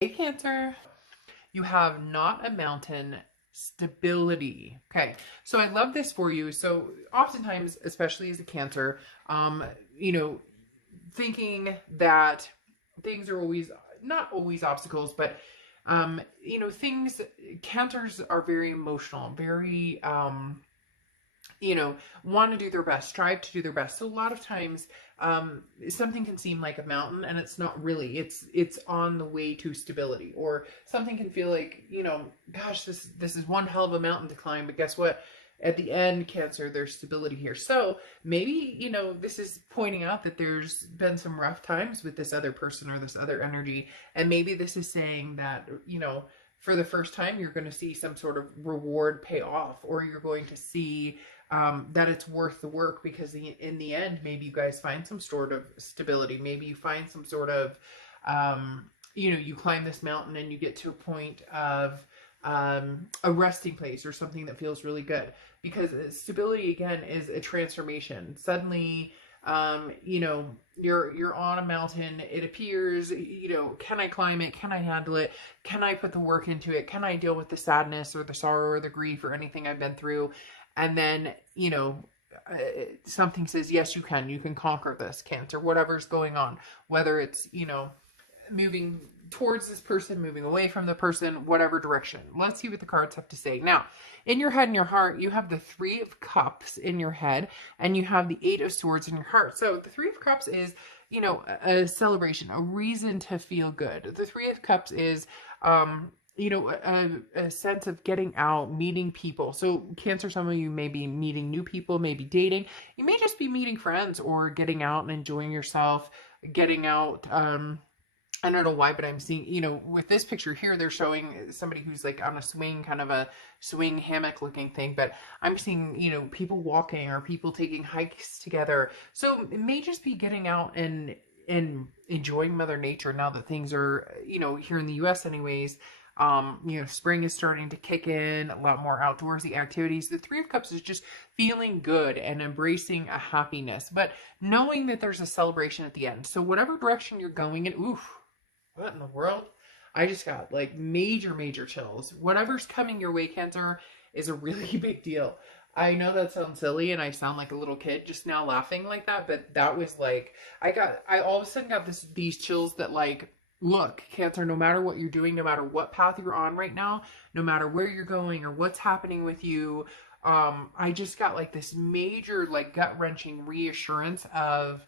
Hey, Cancer, you have not a mountain, stability. Okay, so I love this for you. So oftentimes, especially as a Cancer, um, you know, thinking that things are always not always obstacles, but things Cancers are very emotional, very want to do their best, strive to do their best. So a lot of times, something can seem like a mountain, and it's not really. It's on the way to stability, or something can feel like, gosh, this is one hell of a mountain to climb. But guess what? At the end, Cancer, there's stability here. So maybe this is pointing out that there's been some rough times with this other person or this other energy, and maybe this is saying that for the first time, you're going to see some sort of reward pay off, or you're going to see that it's worth the work, because in the end, maybe you guys find some sort of stability. Maybe you find some sort of, you climb this mountain and you get to a point of a resting place or something that feels really good. Because stability, again, is a transformation. Suddenly, you're on a mountain. It appears, can I climb it? Can I handle it? Can I put the work into it? Can I deal with the sadness or the sorrow or the grief or anything I've been through? And then, uh, something says, yes, you can. You can conquer this, Cancer, whatever's going on, whether it's, moving towards this person, moving away from the person, whatever direction. Let's see what the cards have to say. Now, in your head and your heart, you have the Three of Cups in your head, and you have the Eight of Swords in your heart. So the Three of Cups is, a celebration, a reason to feel good. The Three of Cups is, a sense of getting out, meeting people. So Cancer, some of you may be meeting new people, maybe dating. You may just be meeting friends or getting out and enjoying yourself, getting out. I don't know why, but I'm seeing, with this picture here, they're showing somebody who's like on a swing, kind of a swing hammock looking thing. But I'm seeing, people walking or people taking hikes together. So it may just be getting out and enjoying Mother Nature now that things are, here in the US anyways. Spring is starting to kick in, a lot more outdoorsy activities. The Three of Cups is just feeling good and embracing a happiness, but knowing that there's a celebration at the end. So whatever direction you're going in, oof, what in the world? I just got like major, major chills. Whatever's coming your way, Cancer, is a really big deal. I know that sounds silly and I sound like a little kid just now laughing like that, but that was like, I all of a sudden got these chills that like, look, Cancer, no matter what you're doing, no matter what path you're on right now, no matter where you're going or what's happening with you, I just got like this major, like gut-wrenching reassurance of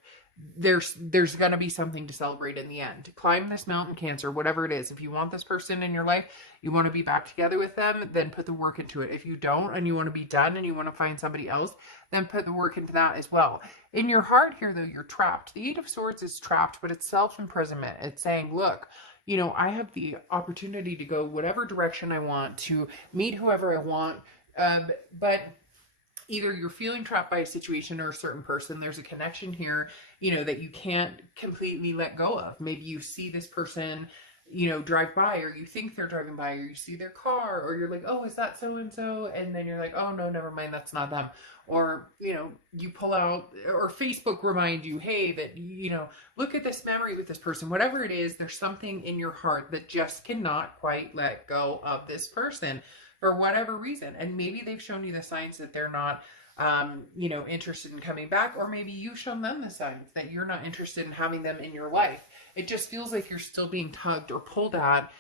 there's gonna be something to celebrate in the end. Climb this mountain, Cancer, whatever it is. If you want this person in your life, you want to be back together with them, then put the work into it. If you don't and you want to be done and you want to find somebody else, then put the work into that as well. In your heart here, though, you're trapped. The Eight of Swords is trapped, but it's self-imprisonment. It's saying, look, I have the opportunity to go whatever direction I want, to meet whoever I want, but either you're feeling trapped by a situation or a certain person. There's a connection here, that you can't completely let go of. Maybe you see this person, drive by, or you think they're driving by, or you see their car, or you're like, oh, is that so and so? And then you're like, oh, no, never mind, that's not them. Or, you pull out, or Facebook remind you, hey, that, look at this memory with this person. Whatever it is, there's something in your heart that just cannot quite let go of this person for whatever reason. And maybe they've shown you the signs that they're not, interested in coming back, or maybe you've shown them the signs that you're not interested in having them in your life. It just feels like you're still being tugged or pulled at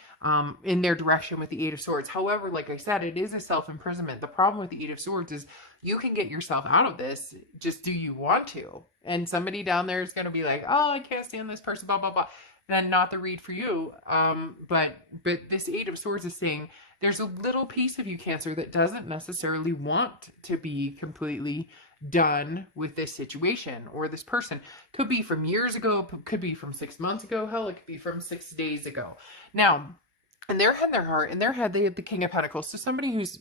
in their direction with the Eight of Swords. However, like I said, it is a self-imprisonment. The problem with the Eight of Swords is you can get yourself out of this. Just do you want to? And somebody down there is going to be like, oh, I can't stand this person, blah, blah, blah. Then not the read for you. But this Eight of Swords is saying there's a little piece of you, Cancer, that doesn't necessarily want to be completely done with this situation or this person. Could be from years ago, could be from 6 months ago, hell, it could be from 6 days ago. Now, in their head, their heart, in their head, they have the King of Pentacles. So somebody who's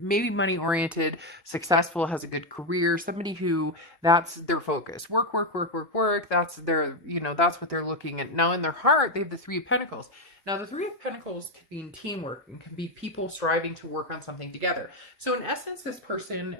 maybe money-oriented, successful, has a good career, somebody who that's their focus. Work, work, work, work, work. That's their, that's what they're looking at. Now, in their heart, they have the Three of Pentacles. Now, the Three of Pentacles can be in teamwork and can be people striving to work on something together. So, in essence, this person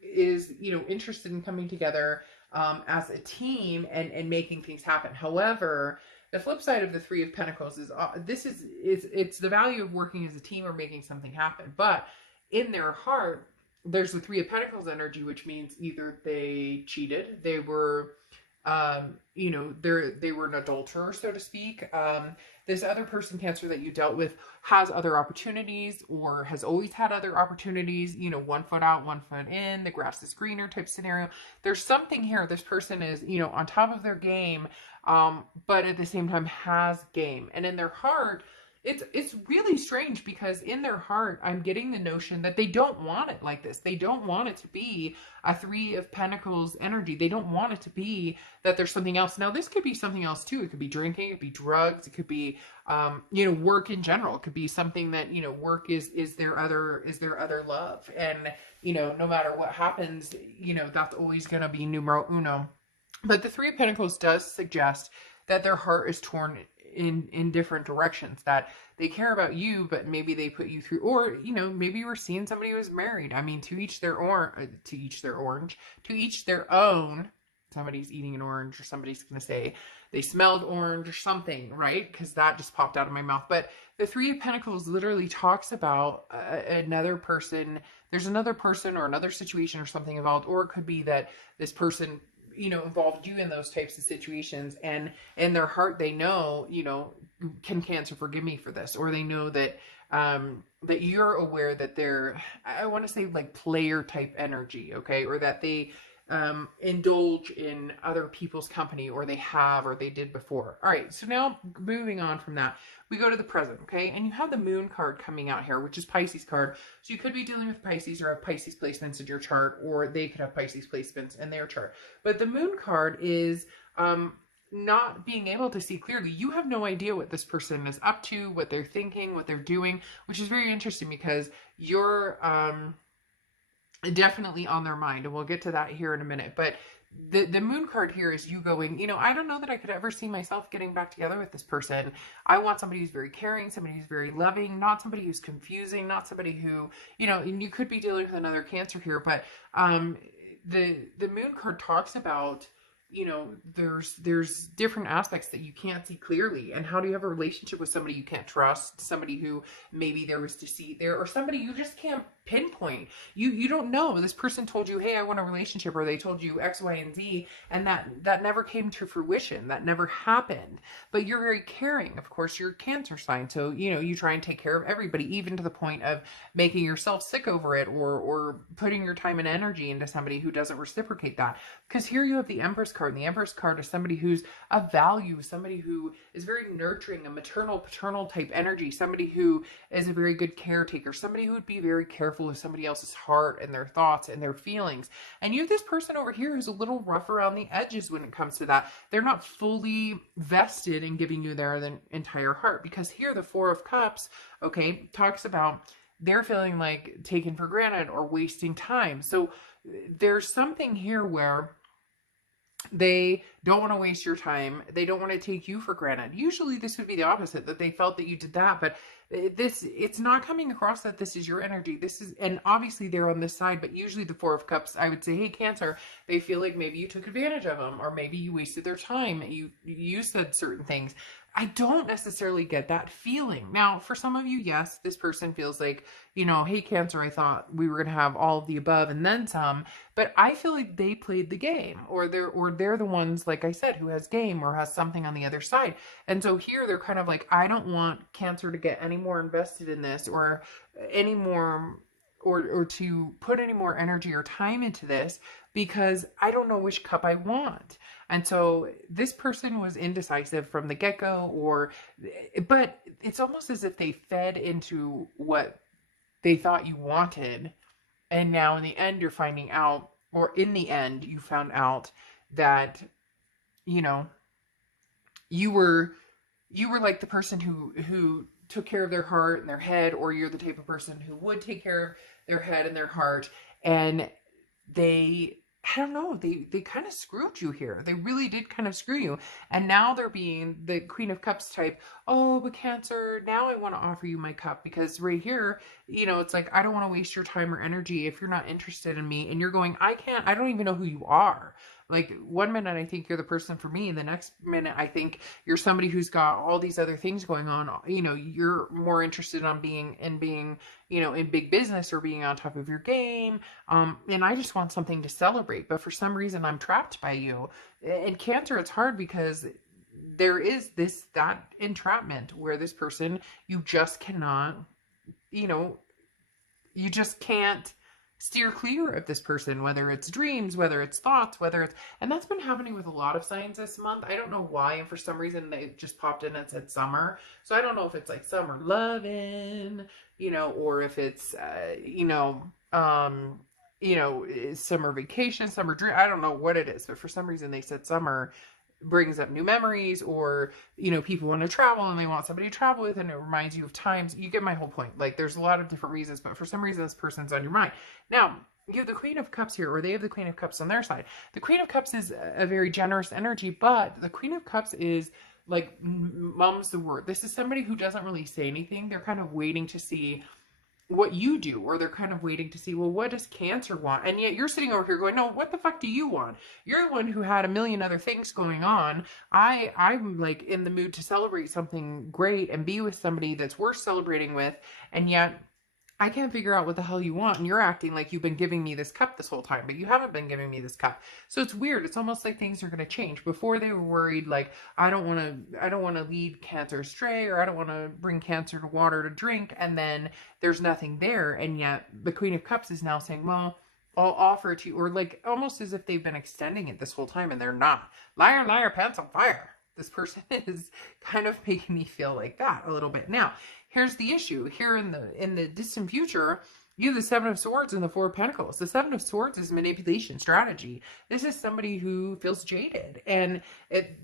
is, interested in coming together as a team and making things happen. However, The flip side of the Three of Pentacles is it's the value of working as a team or making something happen. But in their heart, there's the Three of Pentacles energy, which means either they cheated, they were they were an adulterer, so to speak. This other person, Cancer, that you dealt with has other opportunities or has always had other opportunities, 1 foot out, 1 foot in, the grass is greener type scenario. There's something here. This person is, on top of their game, but at the same time has game. And in their heart, it's really strange, because in their heart, I'm getting the notion that they don't want it like this. They don't want it to be a Three of Pentacles energy. They don't want it to be that there's something else. Now, this could be something else too. It could be drinking, it could be drugs, it could be, work in general. It could be something that, work is their other love. And, no matter what happens, that's always going to be numero uno. But the Three of Pentacles does suggest that their heart is torn in different directions, that they care about you, but maybe they put you through, or maybe you were seeing somebody who was married. I mean, to each their own. Somebody's eating an orange, or somebody's gonna say they smelled orange or something, right? Because that just popped out of my mouth. But the Three of Pentacles literally talks about another person. There's another person or another situation or something involved, or it could be that this person involved you in those types of situations, and in their heart they know, can Cancer forgive me for this? Or they know that that you're aware that they're, I want to say, like player type energy, okay? Or that they indulge in other people's company, or they did before. All right, so now moving on from that, we go to the present, okay? And you have the Moon card coming out here, which is Pisces card. So you could be dealing with Pisces or have Pisces placements in your chart, or they could have Pisces placements in their chart. But the Moon card is not being able to see clearly. You have no idea what this person is up to, what they're thinking, what they're doing, which is very interesting, because you're definitely on their mind, and we'll get to that here in a minute. But the Moon card here is you going, I don't know that I could ever see myself getting back together with this person. I want somebody who's very caring, somebody who's very loving, not somebody who's confusing, not somebody who, and you could be dealing with another Cancer here. But the Moon card talks about, there's different aspects that you can't see clearly. And how do you have a relationship with somebody you can't trust, somebody who maybe there was deceit there, or somebody you just can't pinpoint? You don't know. This person told you, hey, I want a relationship, or they told you X, Y, and Z, and that never came to fruition. That never happened. But you're very caring. Of course, you're a Cancer sign, so you try and take care of everybody, even to the point of making yourself sick over it, or putting your time and energy into somebody who doesn't reciprocate that. Because here you have the Empress card, and the Empress card is somebody who's of value, somebody who is very nurturing, a maternal, paternal type energy, somebody who is a very good caretaker, somebody who would be very careful with somebody else's heart and their thoughts and their feelings. And you have this person over here who's a little rough around the edges when it comes to that. They're not fully vested in giving you their entire heart, because here the Four of Cups, okay, talks about they're feeling like taken for granted or wasting time. So there's something here where they don't want to waste your time. They don't want to take you for granted. Usually this would be the opposite, that they felt that you did that, but it's not coming across that this is your energy. And obviously they're on this side, but usually the Four of Cups, I would say, hey, Cancer, they feel like maybe you took advantage of them, or maybe you wasted their time. You said certain things. I don't necessarily get that feeling. Now, for some of you, yes, this person feels like, hey, Cancer, I thought we were going to have all of the above and then some, but I feel like they played the game, or they're the ones, like I said, who has game or has something on the other side. And so here they're kind of like, I don't want Cancer to get any more invested in this, or any more, or to put any more energy or time into this, because I don't know which cup I want. And so this person was indecisive from the get-go, but it's almost as if they fed into what they thought you wanted. And now in the end, you're finding out, or in the end, you found out that, you were like the person who took care of their heart and their head, or you're the type of person who would take care of their head and their heart. And I don't know, they kind of screwed you here. They really did kind of screw you. And now they're being the Queen of Cups type. Oh, but Cancer, now I want to offer you my cup, because right here, it's like, I don't want to waste your time or energy if you're not interested in me. And you're going, I don't even know who you are. Like, one minute I think you're the person for me, and the next minute I think you're somebody who's got all these other things going on. You know, you're more interested on being, you know, in big business or being on top of your game. And I just want something to celebrate. But for some reason, I'm trapped by you. In Cancer, it's hard because there is that entrapment where this person, you just cannot, you know, you just can't steer clear of this person, whether it's dreams, whether it's thoughts, and that's been happening with a lot of signs this month. I don't know why, and for some reason they just popped in and said summer. So I don't know if it's like summer loving, you know, or if it's, summer vacation, summer dream. I don't know what it is, but for some reason they said summer brings up new memories, or, you know, people want to travel and they want somebody to travel with, and it reminds you of times. You get my whole point. Like, there's a lot of different reasons, but for some reason this person's on your mind. Now, you have the Queen of Cups here, or they have the Queen of Cups on their side. The Queen of Cups is a very generous energy, but the Queen of Cups is like, mum's the word. This is somebody who doesn't really say anything. They're kind of waiting to see what you do, or they're kind of waiting to see, well, what does Cancer want? And yet you're sitting over here going, no, what the fuck do you want? You're the one who had a million other things going on. I'm like in the mood to celebrate something great and be with somebody that's worth celebrating with, and yet I can't figure out what the hell you want, and you're acting like you've been giving me this cup this whole time, but you haven't been giving me this cup. So it's weird. It's almost like things are going to change. Before, they were worried, like, I don't want to lead Cancer astray, or I don't want to bring Cancer to water to drink, and then there's nothing there. And yet the Queen of Cups is now saying, well, I'll offer it to you, or like almost as if they've been extending it this whole time, and they're not. Liar, liar, pants on fire. This person is kind of making me feel like that a little bit. Now, here's the issue. Here in the distant future, you have the Seven of Swords and the Four of Pentacles. The Seven of Swords is manipulation strategy. This is somebody who feels jaded. And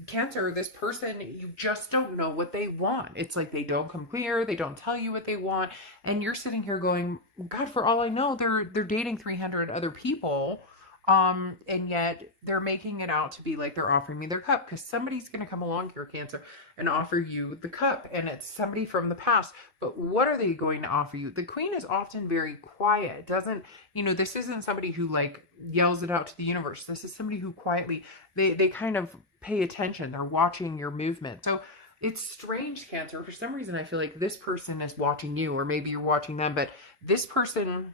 Cancer, this person, you just don't know what they want. It's like they don't come clear. They don't tell you what they want. And you're sitting here going, God, for all I know, they're dating 300 other people. And yet they're making it out to be like they're offering me their cup, because somebody's going to come along here, Cancer, and offer you the cup, and it's somebody from the past. But what are they going to offer you? The Queen is often very quiet. Doesn't, you know, this isn't somebody who like yells it out to the universe. This is somebody who quietly, they kind of pay attention. They're watching your movement. So it's strange, Cancer. For some reason, I feel like this person is watching you, or maybe you're watching them, but this person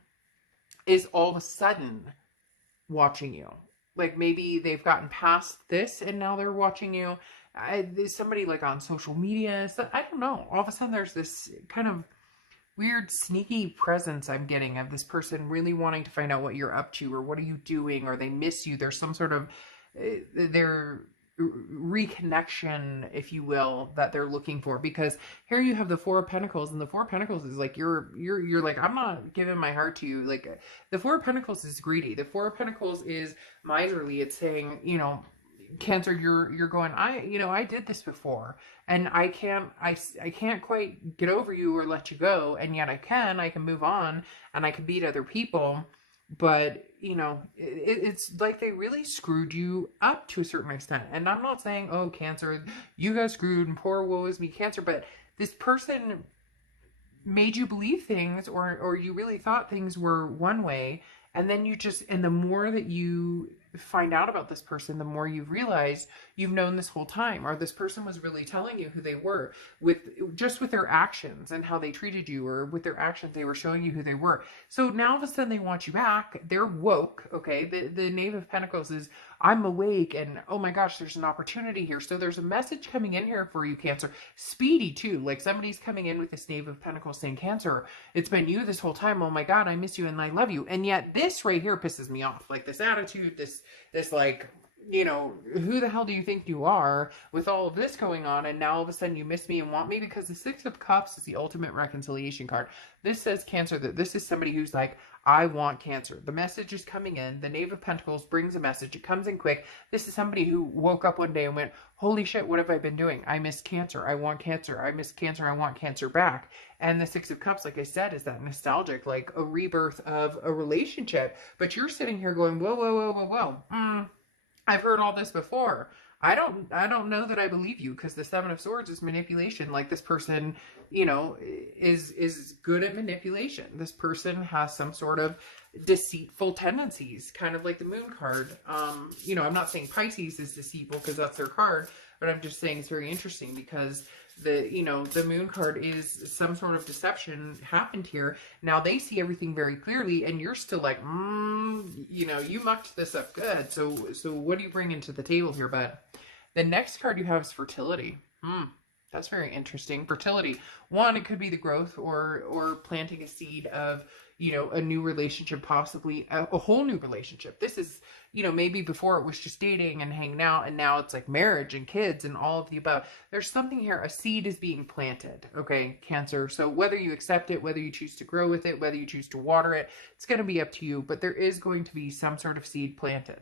is all of a sudden watching you. Like, maybe they've gotten past this and now they're watching you. There's somebody like on social media. So I don't know. All of a sudden there's this kind of weird sneaky presence I'm getting of this person really wanting to find out what you're up to, or what are you doing, or they miss you. There's some sort of their reconnection, if you will, that they're looking for. Because here you have the Four of Pentacles, and the Four of Pentacles is like, you're like, I'm not giving my heart to you. Like, the Four of Pentacles is greedy. The Four of Pentacles is miserly. It's saying, you know, Cancer, you're going, I did this before, and I can't quite get over you or let you go, and yet I can move on, and I can beat other people. But, you know, it's like they really screwed you up to a certain extent. And I'm not saying, oh, Cancer, you got screwed and poor woe is me, Cancer. But this person made you believe things, or you really thought things were one way. And then and the more that you find out about this person, the more you realize you've known this whole time, or this person was really telling you who they were with their actions and how they treated you, or with their actions, they were showing you who they were. So now all of a sudden they want you back. They're woke. Okay. The Knave of Pentacles is, I'm awake, and oh my gosh, there's an opportunity here. So there's a message coming in here for you, Cancer. Speedy too. Like, somebody's coming in with this Knave of Pentacles saying, Cancer, it's been you this whole time. Oh my God, I miss you and I love you. And yet this right here pisses me off. Like, this attitude, this like, you know, who the hell do you think you are with all of this going on? And now all of a sudden you miss me and want me, because the Six of Cups is the ultimate reconciliation card. This says, Cancer, that this is somebody who's like, I want Cancer. The message is coming in. The Knave of Pentacles brings a message. It comes in quick. This is somebody who woke up one day and went, holy shit, what have I been doing? I miss Cancer. I want Cancer. I miss Cancer. I want Cancer back. And the Six of Cups, like I said, is that nostalgic, like a rebirth of a relationship. But you're sitting here going, whoa, whoa, whoa, whoa, whoa. I've heard all this before. I don't know that I believe you, because the Seven of Swords is manipulation. Like, this person, you know, is good at manipulation. This person has some sort of deceitful tendencies, kind of like the Moon card. You know, I'm not saying Pisces is deceitful because that's their card, but I'm just saying it's very interesting because the Moon card is some sort of deception happened here. Now they see everything very clearly, and you're still like, you mucked this up good. So what do you bring into the table here, bud? The next card you have is fertility. That's very interesting. Fertility. One, it could be the growth or planting a seed of, a new relationship, possibly a whole new relationship. This is, maybe before it was just dating and hanging out, and now it's like marriage and kids and all of the above. There's something here. A seed is being planted. Okay, Cancer. So whether you accept it, whether you choose to grow with it, whether you choose to water it, it's going to be up to you. But there is going to be some sort of seed planted.